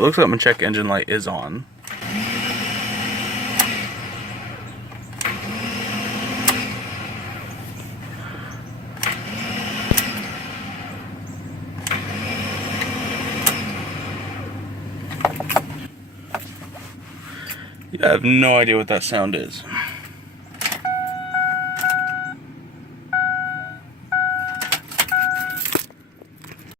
it looks like my check engine light is on. Yeah, I have no idea what that sound is.